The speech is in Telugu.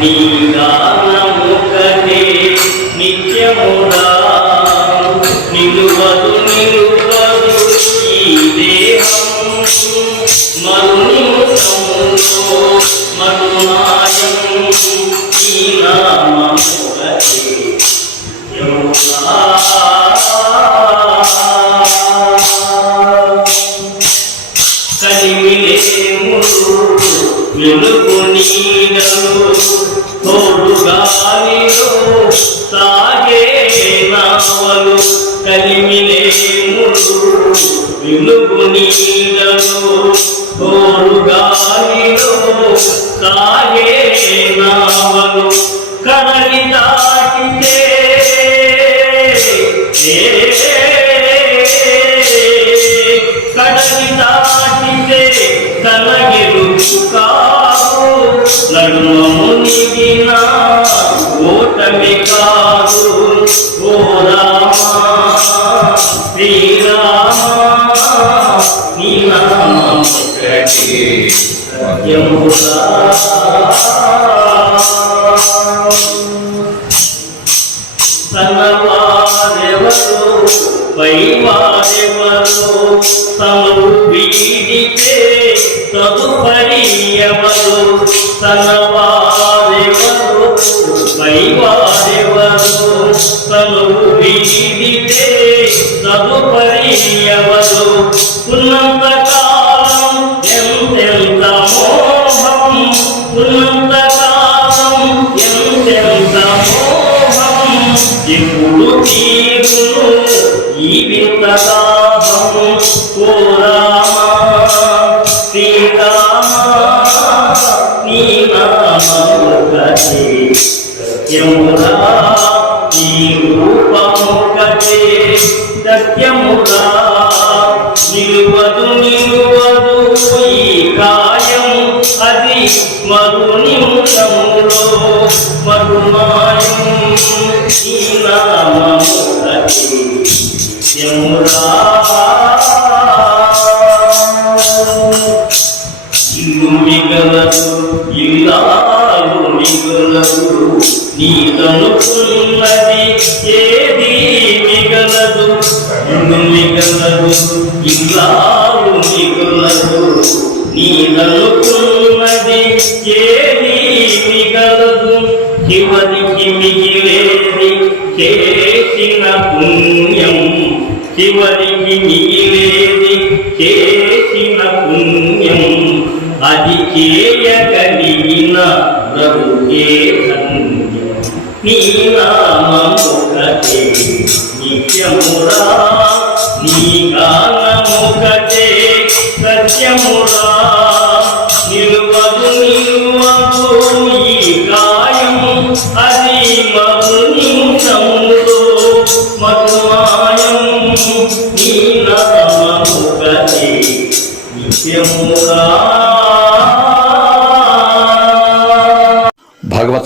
నీ గానముకటే నిత్యముగా నిలువదు నిలువదు ఈ దేహం మరునిముఖముతో మరుమాయం ఈ నామముకటే కలిమిలేముడు వెలుగు తోడు గాలిలో సాగే నావలు కలిమిలేముడు విలుగు నీళ్ళలో తోడు గాలిలో సాగే నావలు కడలి దాటితే కడలి దాటితే తలగిరు కాదు నడుమ మునిగిన ఓటమి కాదు. ఓ రామా. శ్రీరామా నీ నామం ఒకటి సత్యమురా తనవారెవరు పైవారెవరు తను వీడితే తదుపరి ఎవరు తనవారెవరు పైవారెవరు తను వీడితే తదుపరి ఎవరు ఉన్నంత కాలం ఎంతెంత మోహం ఉన్నంత కాలం ఎంతెంత మోహం ఎప్పుడు తీరును ఈ ఓ సత్యమురా నీ రూపముకటే సత్యమురా నిలువదు నిలువదు ఈ కాయం అది మరు నిమిషములో మరుమాయం ఈ నామముకటే సత్యమురా ఇల్లు మిగలదు ఇలా మిగలదు నీదనుకున్నది ఏది మిగలదు? ఇల్లు మిగలదు ఇల్లాలు మిగలదు నీదనుకున్నది ఏది మిగలదు? చివరికి మిగిలేది చేసిన పుణ్యం. చివరికి మిగిలేది చేసిన పుణ్యం. అది చేయగలిగిన ప్రభుకే ధన్యం నీ నామముకటే నిత్యమురా నీ గానముకటే సత్యమురా నిలువదు నిలువదు ఈ కాయము అది మధు నిమిషములో మధుమాయం నీ నామముకటే నిత్యమురా